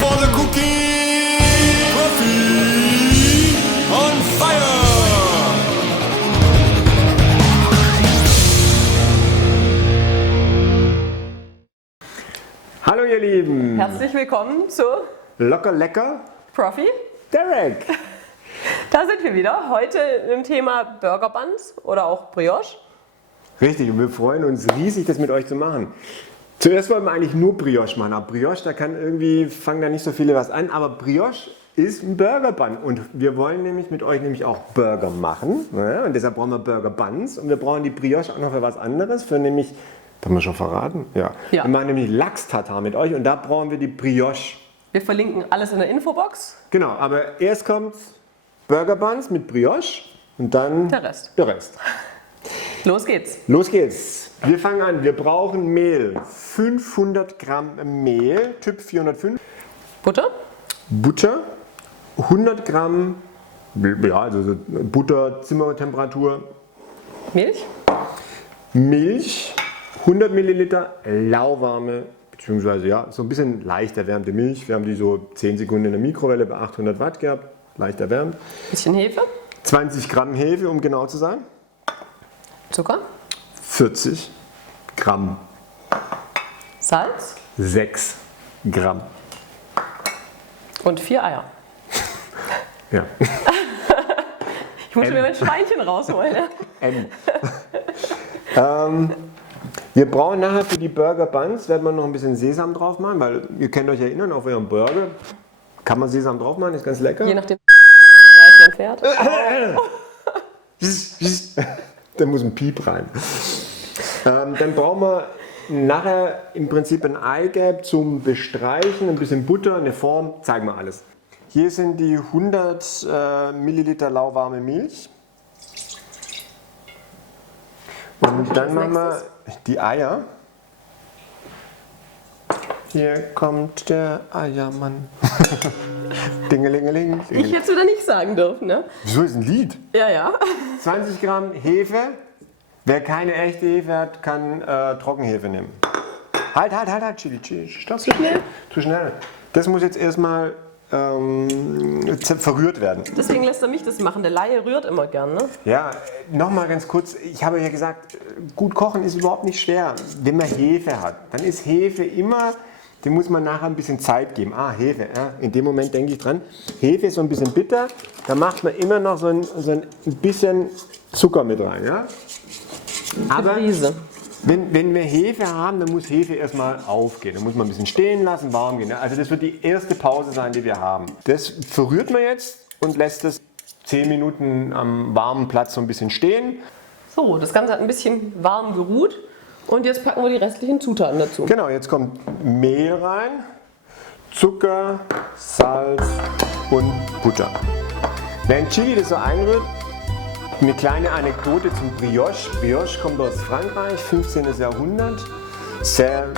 for the cookie. Profi on fire. Hallo ihr Lieben. Herzlich willkommen zu Locker lecker. Profi. Derek. Da sind wir wieder. Heute im Thema Burger Buns oder auch Brioche. Richtig, und wir freuen uns riesig, das mit euch zu machen. Zuerst wollten wir eigentlich nur Brioche machen, aber Brioche, fangen da nicht so viele was an, aber Brioche ist ein Burger Bun und wir wollen nämlich mit euch auch Burger machen, ja, und deshalb brauchen wir Burger Buns und wir brauchen die Brioche auch noch für was anderes, für nämlich, haben wir schon verraten? Ja. Ja. Wir machen nämlich Lachs-Tatar mit euch und da brauchen wir die Brioche. Wir verlinken alles in der Infobox. Genau, aber erst kommt Burger Buns mit Brioche und dann Der Rest. Der Rest. Los geht's. Los geht's. Wir fangen an. Wir brauchen Mehl. 500 Gramm Mehl, Typ 405. Butter. Butter. 100 Gramm, ja, also so Butter, Zimmertemperatur. Milch. Milch. 100 Milliliter lauwarme, beziehungsweise ja, so ein bisschen leicht erwärmte Milch. Wir haben die so 10 Sekunden in der Mikrowelle bei 800 Watt gehabt. Leicht erwärmt. Bisschen Hefe. 20 Gramm Hefe, um genau zu sein. Zucker. 40 Gramm. Salz. 6 Gramm. Und 4 Eier. Ja. Ich muss mir mein Schweinchen rausholen. Wir brauchen nachher für die Burger Buns, werden wir noch ein bisschen Sesam drauf machen, weil ihr könnt euch erinnern, auf euren Burger kann man Sesam drauf machen, ist ganz lecker. Je nachdem, wie weit man fährt. Da muss ein Piep rein. Dann brauchen wir nachher im Prinzip ein Eigelb zum Bestreichen, ein bisschen Butter, eine Form, zeigen wir alles. Hier sind die 100 Milliliter lauwarme Milch. Und dann machen wir die Eier. Hier kommt der Eiermann. Dingelingeling. Ich hätte es wieder nicht sagen dürfen, ne? Wieso ist ein Lied? Ja, ja. 20 Gramm Hefe. Wer keine echte Hefe hat, kann Trockenhefe nehmen. Halt, Chili, stopp. Zu schnell? Zu schnell. Das muss jetzt erstmal verrührt werden. Deswegen lässt er mich das machen. Der Laie rührt immer gern, ne? Ja, nochmal ganz kurz. Ich habe ja gesagt, gut kochen ist überhaupt nicht schwer. Wenn man Hefe hat, dann ist Hefe immer, dem muss man nachher ein bisschen Zeit geben. Ah, Hefe, ja. In dem Moment denke ich dran. Hefe ist so ein bisschen bitter, da macht man immer noch so ein bisschen Zucker mit rein. Ja? Aber wenn wir Hefe haben, dann muss Hefe erstmal aufgehen. Dann muss man ein bisschen stehen lassen, warm gehen. Ja? Also das wird die erste Pause sein, die wir haben. Das verrührt man jetzt und lässt es 10 Minuten am warmen Platz so ein bisschen stehen. So, das Ganze hat ein bisschen warm geruht. Und jetzt packen wir die restlichen Zutaten dazu. Genau, jetzt kommt Mehl rein, Zucker, Salz und Butter. Während Chili das so einrührt, eine kleine Anekdote zum Brioche. Brioche kommt aus Frankreich, 15. Jahrhundert. Sehr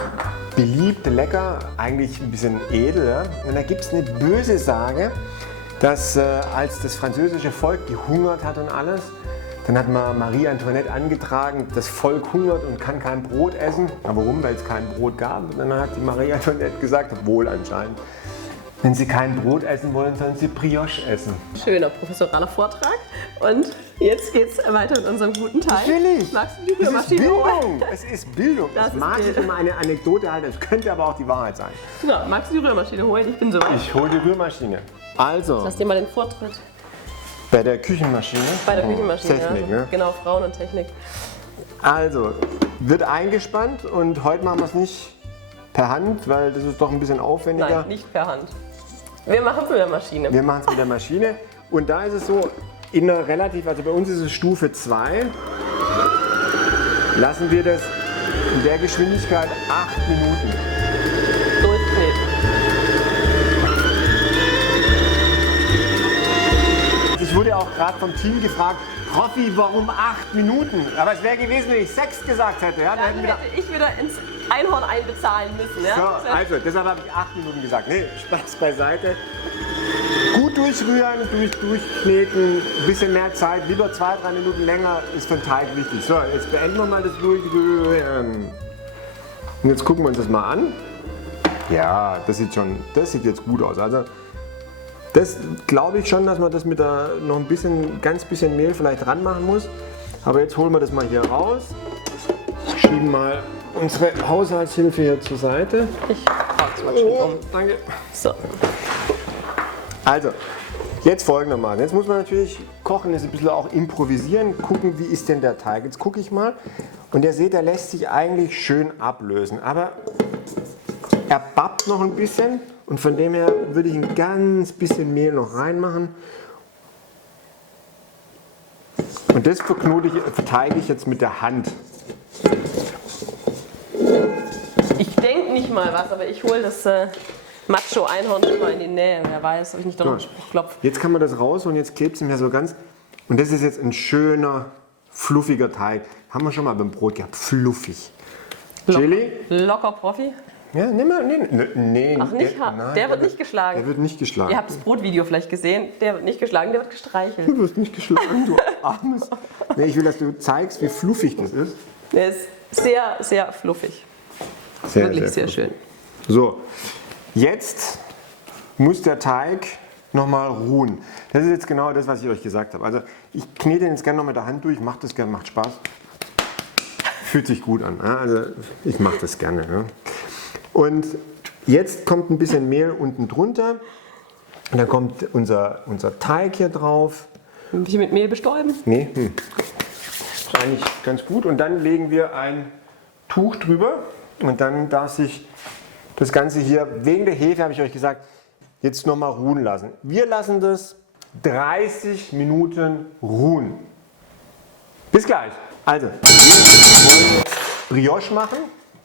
beliebt, lecker, eigentlich ein bisschen edel. Ja? Und da gibt es eine böse Sage, dass als das französische Volk gehungert hat und alles, dann hat man Marie Antoinette angetragen, das Volk hungert und kann kein Brot essen. Aber warum? Weil es kein Brot gab. Und dann hat die Marie Antoinette gesagt, wohl anscheinend, wenn sie kein Brot essen wollen, sollen sie Brioche essen. Schöner professioneller Vortrag. Und jetzt geht's weiter mit unserem guten Teil. Natürlich. Magst du die Es ist Rührmaschine holen? Bildung. Es ist Bildung. Das Das ist mag sich Bildung. immer eine Anekdote halten, es könnte aber auch die Wahrheit sein. Ja, magst du die Rührmaschine holen? Ich bin soweit. Ich hole die Rührmaschine. Also, Lass dir mal den Vortritt. bei der Küchenmaschine. Bei der Küchenmaschine. Technik, ja. ne? Genau, Frauen und Technik. Also, wird eingespannt und heute machen wir es nicht per Hand, weil das ist doch ein bisschen aufwendiger. Nein, nicht per Hand. Wir machen Rührmaschine. Wir machen es mit der Maschine und da ist es so, also bei uns ist es Stufe 2, lassen wir das in der Geschwindigkeit 8 Minuten. Durchkneten. Ich wurde auch gerade vom Team gefragt, Profi, warum 8 Minuten? Aber es wäre gewesen, wenn ich 6 gesagt hätte. Ja? Dann hätte ich wieder ins Einhorn einbezahlen müssen. Ja? So, also, deshalb habe ich 8 Minuten gesagt. Nee, Spaß beiseite. Gut durchrühren, durchkneten, ein bisschen mehr Zeit, lieber 2-3 Minuten länger, ist für den Teig wichtig. So, jetzt beenden wir mal das Durchrühren. Und jetzt gucken wir uns das mal an. Ja, das sieht jetzt gut aus. Also das glaube ich schon, dass man das mit da noch ein bisschen, ganz bisschen Mehl vielleicht ranmachen muss. Aber jetzt holen wir das mal hier raus. Schieben mal unsere Haushaltshilfe hier zur Seite. Ich pack's mal schön um. Danke. So. Also, jetzt folgendermaßen. Jetzt muss man natürlich kochen, ist ein bisschen auch improvisieren, gucken, wie ist denn der Teig. Jetzt gucke ich mal und ihr seht, der lässt sich eigentlich schön ablösen. Aber er babbt noch ein bisschen und von dem her würde ich ein ganz bisschen Mehl noch reinmachen. Und das verteige ich jetzt mit der Hand. Ich denke nicht mal was, aber ich hole das Macho-Einhorn schon mal in die Nähe. Wer weiß, ob ich nicht doch noch einen Spruch klopfe. Jetzt kann man das raus und jetzt klebt es mir so ganz. Und das ist jetzt ein schöner, fluffiger Teig. Haben wir schon mal beim Brot gehabt. Fluffig. Chili? Locker Profi. Ja, nimm mal. Nee, Ach, nicht hart. nein, Der wird nicht geschlagen. Der wird nicht geschlagen. Ihr habt das Brotvideo vielleicht gesehen. Der wird nicht geschlagen, der wird gestreichelt. Du wirst nicht geschlagen, du Armes. Nee, ich will, dass du zeigst, wie fluffig das ist. Der ist sehr, sehr fluffig. Sehr, Wirklich sehr fluffig. schön. So, jetzt muss der Teig nochmal ruhen. Das ist jetzt genau das, was ich euch gesagt habe. Also ich knete den jetzt gerne noch mit der Hand durch, mache das gerne, macht Spaß. Fühlt sich gut an. Ja? Also ich mache das gerne. Ja? Und jetzt kommt ein bisschen Mehl unten drunter. Und dann kommt unser Teig hier drauf. Ein bisschen mit Mehl bestäuben. Nee, ist eigentlich ganz gut. Und dann legen wir ein Tuch drüber. Und dann darf sich das Ganze hier, wegen der Hefe habe ich euch gesagt, jetzt nochmal ruhen lassen. Wir lassen das 30 Minuten ruhen. Bis gleich. Also, wir wollen jetzt Brioche machen.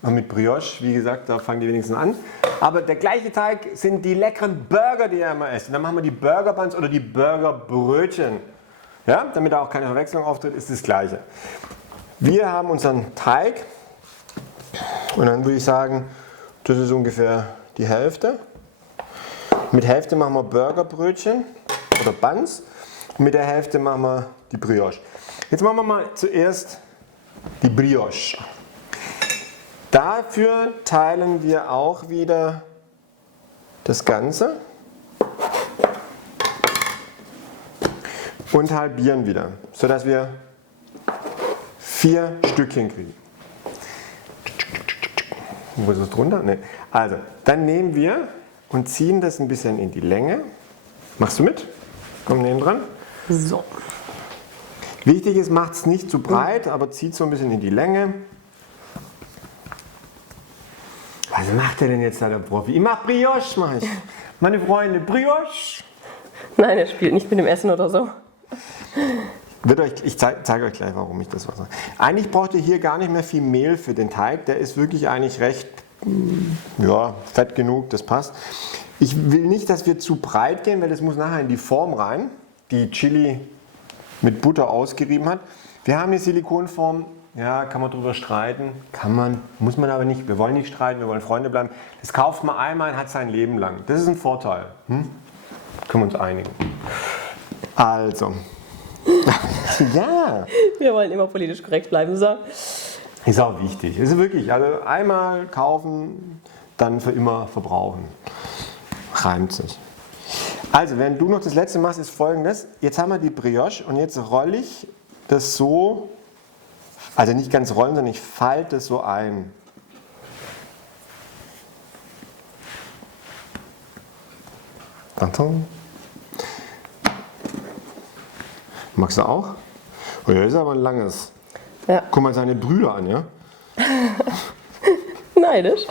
Und mit Brioche, wie gesagt, da fangen die wenigsten an. Aber der gleiche Teig sind die leckeren Burger, die ihr immer esst. Und dann machen wir die Burger Buns oder die Burgerbrötchen. Ja, damit da auch keine Verwechslung auftritt, ist das gleiche. Wir haben unseren Teig. Und dann würde ich sagen, das ist ungefähr die Hälfte. Mit Hälfte machen wir Burgerbrötchen oder Buns. Und mit der Hälfte machen wir die Brioche. Jetzt machen wir mal zuerst die Brioche. Dafür teilen wir auch wieder das Ganze und halbieren wieder, sodass wir 4 Stückchen kriegen. Wo ist es drunter? Nee. Also, dann nehmen wir und ziehen das ein bisschen in die Länge. Machst du mit? Komm neben dran. So. Wichtig ist, macht es nicht zu breit, aber zieht so ein bisschen in die Länge. Was macht er denn jetzt da, der Profi? Ich mach Brioche, mach ich. Meine Freunde, Brioche. Nein, er spielt nicht mit dem Essen oder so. Ich zeige euch gleich, warum ich das sage. Eigentlich braucht ihr hier gar nicht mehr viel Mehl für den Teig. Der ist wirklich eigentlich recht fett genug, das passt. Ich will nicht, dass wir zu breit gehen, weil das muss nachher in die Form rein, die Chili mit Butter ausgerieben hat. Wir haben die Silikonform, ja, kann man drüber streiten, muss man aber nicht. Wir wollen nicht streiten, wir wollen Freunde bleiben. Das kauft man einmal und hat sein Leben lang. Das ist ein Vorteil. Können wir uns einigen. Also. Ja. Wir wollen immer politisch korrekt bleiben. So. Ist auch wichtig. Ist wirklich. Also einmal kaufen, dann für immer verbrauchen. Reimt sich. Also, wenn du noch das letzte machst, ist folgendes. Jetzt haben wir die Brioche und jetzt rolle ich das so, also nicht ganz rollen, sondern ich falte das so ein. Achtung. Magst du auch? Oh ja, das ist aber ein langes. Ja. Guck mal seine Brüder an, ja? Neidisch.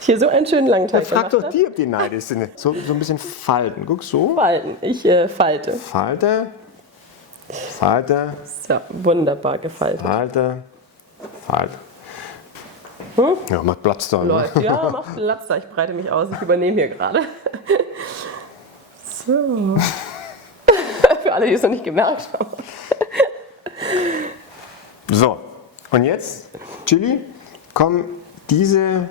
Hier so einen schönen langen Teig Frag doch gemacht die, ob die neidisch sind. So ein bisschen falten. Guck so. Falten. Ich falte. Falte. Falte. So, wunderbar gefaltet. Falte. Falte. Ja, macht Platz da. Ne? Läuft. Ja, macht Platz da. Ich breite mich aus. Ich übernehme hier gerade. So. Für alle, die es noch nicht gemerkt haben. So, und jetzt, Chili, kommen diese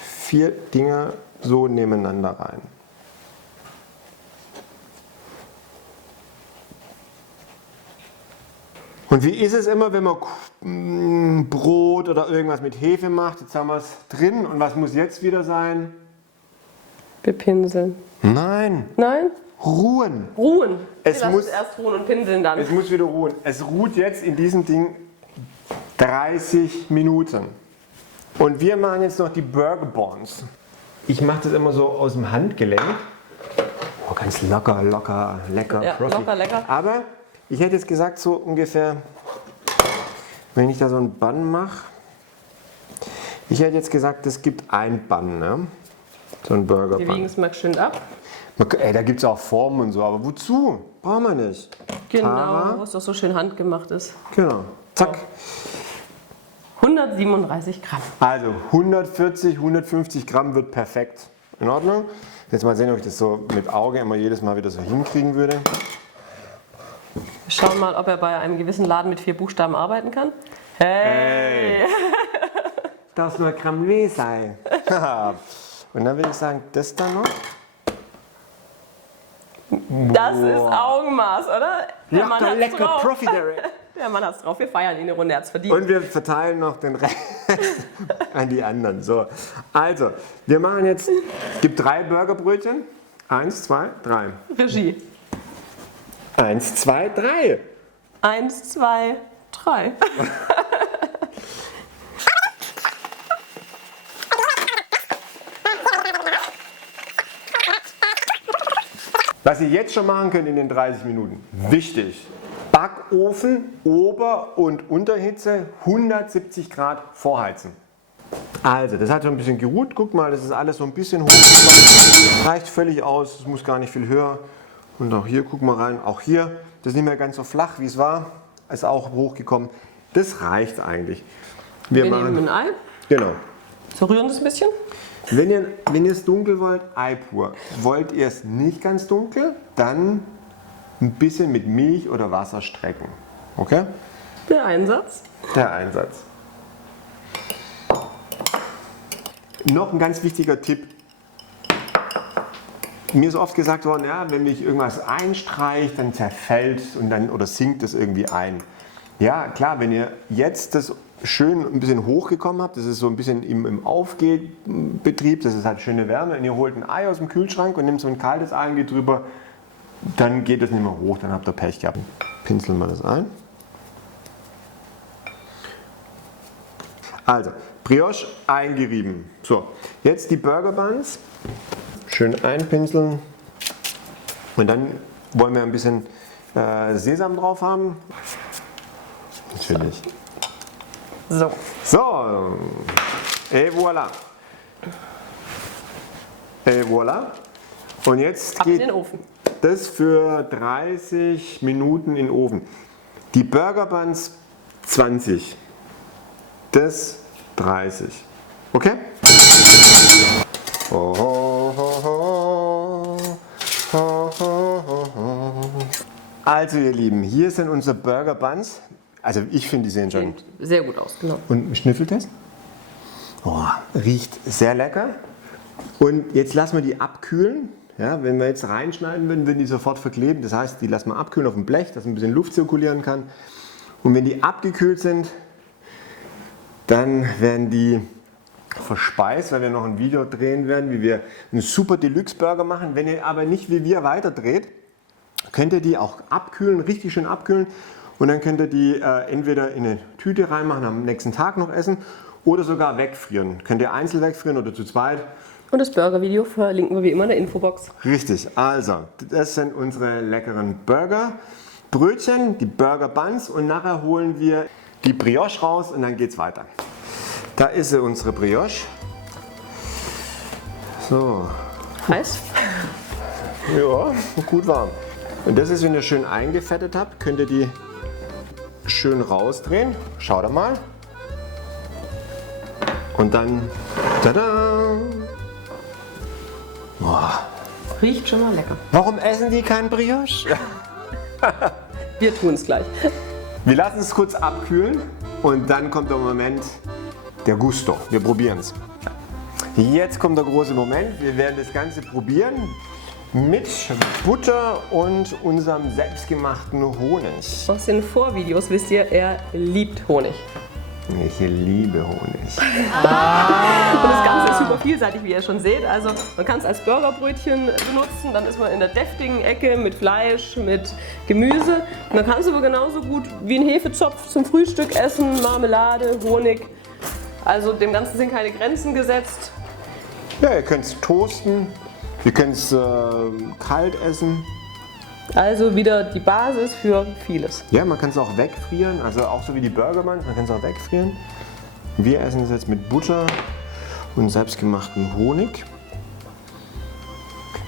4 Dinger so nebeneinander rein. Und wie ist es immer, wenn man ein Brot oder irgendwas mit Hefe macht. Jetzt haben wir es drin. Und was muss jetzt wieder sein? Bepinseln. Nein, Nein? ruhen. Ruhen. Es Lass muss- erst ruhen und pinseln dann. Es muss wieder ruhen. Es ruht jetzt in diesem Ding 30 Minuten. Und wir machen jetzt noch die Burger Buns. Ich mache das immer so aus dem Handgelenk. Oh, ganz locker, lecker. Ja, Profi. locker, lecker. Aber ich hätte jetzt gesagt, so ungefähr, wenn ich da so einen Bun mache, ich hätte jetzt gesagt, das gibt ein Bun, ne? So ein Burger Wir wiegen Bun. es mal schön ab. Ey, da gibt es auch Formen und so, aber wozu? Brauchen wir nicht. Genau, Tara. wo es doch so schön handgemacht ist. Genau. Zack. 137 Gramm. Also 140, 150 Gramm wird perfekt. In Ordnung? Jetzt mal sehen, ob ich das so mit Auge immer jedes Mal wieder so hinkriegen würde. Wir schauen mal, ob er bei einem gewissen Laden mit 4 Buchstaben arbeiten kann. Hey! Darf nur Gramm W sein. Und dann würde ich sagen, das da noch. Das ist Augenmaß, oder? Der Mann Lecker, hat's lecker, drauf. Profi Derek. Der Mann hat's drauf. Wir feiern ihn eine Runde, er hat's verdient. Und wir verteilen noch den Rest an die anderen. So, also, wir machen jetzt, gibt 3 Burgerbrötchen. 1, 2, 3. Regie. 1, 2, 3. 1, 2, 3. Was ihr jetzt schon machen könnt in den 30 Minuten, wichtig, Backofen, Ober- und Unterhitze 170 Grad vorheizen. Also, das hat schon ein bisschen geruht, guck mal, das ist alles so ein bisschen hochgekommen, reicht völlig aus, es muss gar nicht viel höher. Und auch hier, guck mal rein, auch hier, das ist nicht mehr ganz so flach, wie es war, ist auch hochgekommen. Das reicht eigentlich. Wir nehmen ein Ei, Genau. verrühren das ein bisschen. Wenn ihr es dunkel wollt, Ei pur. Wollt ihr es nicht ganz dunkel, dann ein bisschen mit Milch oder Wasser strecken. Okay? Der Einsatz. Der Einsatz. Noch ein ganz wichtiger Tipp. Mir ist oft gesagt worden, ja, wenn mich irgendwas einstreicht, dann zerfällt und dann oder sinkt es irgendwie ein. Ja, klar, wenn ihr jetzt das schön ein bisschen hochgekommen habt, das ist so ein bisschen im Aufgehbetrieb, das ist halt schöne Wärme, und ihr holt ein Ei aus dem Kühlschrank und nehmt so ein kaltes Ei und geht drüber, dann geht es nicht mehr hoch, dann habt ihr Pech gehabt. Pinseln wir das ein. Also, Brioche eingerieben. So, jetzt die Burger Buns. Schön einpinseln. Und dann wollen wir ein bisschen Sesam drauf haben. Natürlich. So. So, et voilà. Et voilà. Und jetzt Ab in geht den Ofen. das für 30 Minuten in den Ofen. Die Burger Buns 20. Das 30. Okay? Oh, ho, ho, ho. Ho, ho, ho, ho. Also ihr Lieben, hier sind unsere Burger Buns. Also ich finde, die sehen schon. Sieht sehr gut aus, genau. Und schnüffelt es? Oh, riecht sehr lecker. Und jetzt lassen wir die abkühlen. Ja, wenn wir jetzt reinschneiden würden, würden die sofort verkleben. Das heißt, die lassen wir abkühlen auf dem Blech, dass ein bisschen Luft zirkulieren kann. Und wenn die abgekühlt sind, dann werden die verspeist, weil wir noch ein Video drehen werden, wie wir einen super Deluxe Burger machen. Wenn ihr aber nicht wie wir weiterdreht, könnt ihr die auch abkühlen, richtig schön abkühlen. Und dann könnt ihr die entweder in eine Tüte reinmachen, am nächsten Tag noch essen oder sogar wegfrieren. Könnt ihr einzeln wegfrieren oder zu zweit. Und das Burger-Video verlinken wir wie immer in der Infobox. Richtig, also das sind unsere leckeren Burger. Brötchen, die Burger Buns und nachher holen wir die Brioche raus und dann geht's weiter. Da ist sie, unsere Brioche. So, Heiß. ja, gut warm. Und das ist, wenn ihr schön eingefettet habt, könnt ihr die schön rausdrehen. Schaut mal. Und dann, tada! Boah. Riecht schon mal lecker. Warum essen die kein Brioche? Wir tun es gleich. Wir lassen es kurz abkühlen und dann kommt der Moment, der Gusto. Wir probieren es. Jetzt kommt der große Moment. Wir werden das Ganze probieren mit Butter und unserem selbstgemachten Honig. Aus den Vorvideos wisst ihr, er liebt Honig. Ich liebe Honig. Und das Ganze ist super vielseitig, wie ihr schon seht. Also man kann es als Burgerbrötchen benutzen, dann ist man in der deftigen Ecke mit Fleisch, mit Gemüse. Man kann es aber genauso gut wie ein Hefezopf zum Frühstück essen, Marmelade, Honig. Also dem Ganzen sind keine Grenzen gesetzt. Ja, ihr könnt es toasten, ihr könnt es kalt essen. Also wieder die Basis für vieles. Ja, man kann es auch wegfrieren, also auch so wie die Burger Buns, man kann es auch wegfrieren. Wir essen es jetzt mit Butter und selbstgemachten Honig.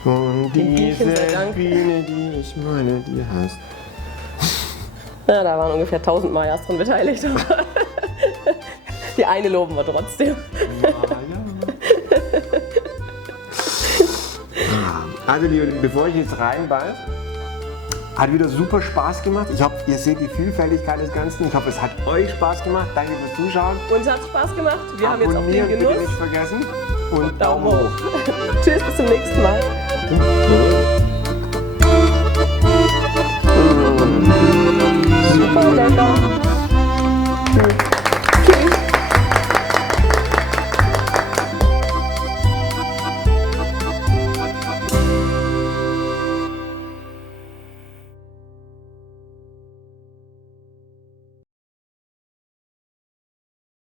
Und Den diese Bienchen sei Dank. Biene, die ich meine, die heißt. Ja, da waren ungefähr 1000 Mayas dran beteiligt. Die eine loben wir trotzdem. Also bevor ich jetzt reinbeiß, hat wieder super Spaß gemacht. Ich hoffe, ihr seht die Vielfältigkeit des Ganzen. Ich hoffe, es hat euch Spaß gemacht. Danke fürs Zuschauen. Uns hat Spaß gemacht. Wir haben jetzt auch den Abonnieren bitte Genuss. nicht vergessen. Und Daumen hoch. Tschüss, bis zum nächsten Mal.